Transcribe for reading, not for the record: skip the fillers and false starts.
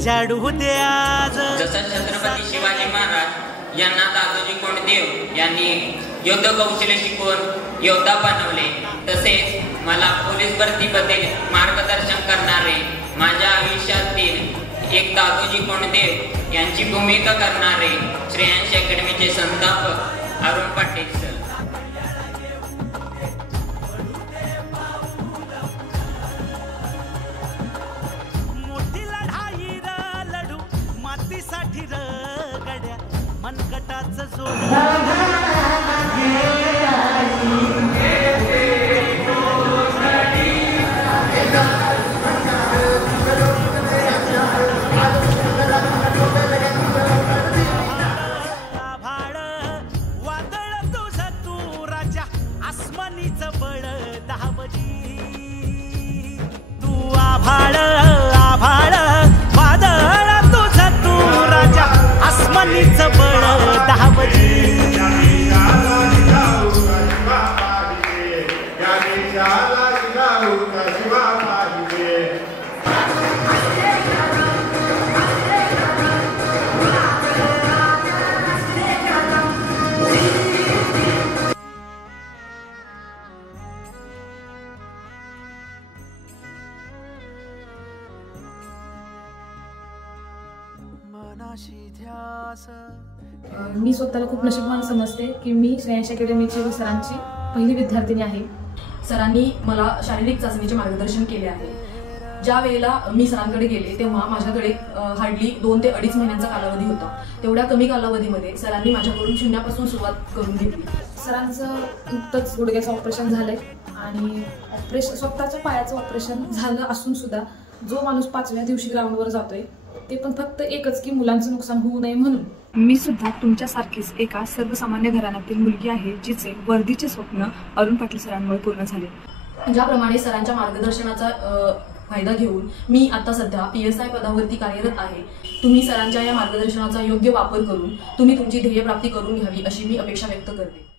उजाडू दे आज। जसं छत्रपती शिवाजी महाराज यांना दादोजी कोंडदेव यांनी युद्ध कौशल्य शिकवून योद्धा बनवले, तसेच मला पोलीस भरतीबद्दल मार्गदर्शन करणारे माझ्या आयुष्यातील एक दादोजी कोंडदेव यांची भूमिका करणारे श्रेयांश अकॅडमीचे संस्थापक अरुण पाटील सर। मोठी लढाई लढू मातीसाठी गड्या मनगटाचं जोड। बळ दहावजी तू आभाळ आभाळ वादळ तुझं तू राजा आसमानीच बळ दहावजी। मी स्वतःला खूप नशीबवान समजते की मी श्रेयांश अकॅडमीची सरांची पहिली विद्यार्थिनी आहे। सरांनी मला शारीरिक चाचणीचे मार्गदर्शन केले आहे। ज्या वेळेला मी सरांकडे गेले तेव्हा माझ्याकडे हार्डली 2 ते 2.5 महिन्यांचा कालावधी होता। तेवढ्या कमी कालावधीमध्ये सरांनी माझ्याकडून शून्यापासून सुरुवात करून घेतली। सरांचं नुकतंच गुडघ्याचं ऑपरेशन झालंय आणि स्वतःच्या पायाचं ऑपरेशन झालं असून सुद्धा जो माणूस 5व्या दिवशी ग्राउंडवर जातोय ते पण फक्त एकच की मुलांचं नुकसान होऊ नये म्हणून। मी सुद्धा तुमच्यासारखीच एका सर्वसामान्य घराण्यातील मुलगी आहे जिचे वर्दीचे स्वप्न अरुण पाटील सरांमुळे पूर्ण झाले। ज्याप्रमाणे सरांच्या मार्गदर्शनाचा फायदा घेऊन मी आता सध्या PSI पदावरती कार्यरत आहे। तुम्ही सरांच्या या मार्गदर्शनाचा योग्य वापर करून तुम्ही तुमची ध्येयप्राप्ती करून घ्यावी अशी मी अपेक्षा व्यक्त करते।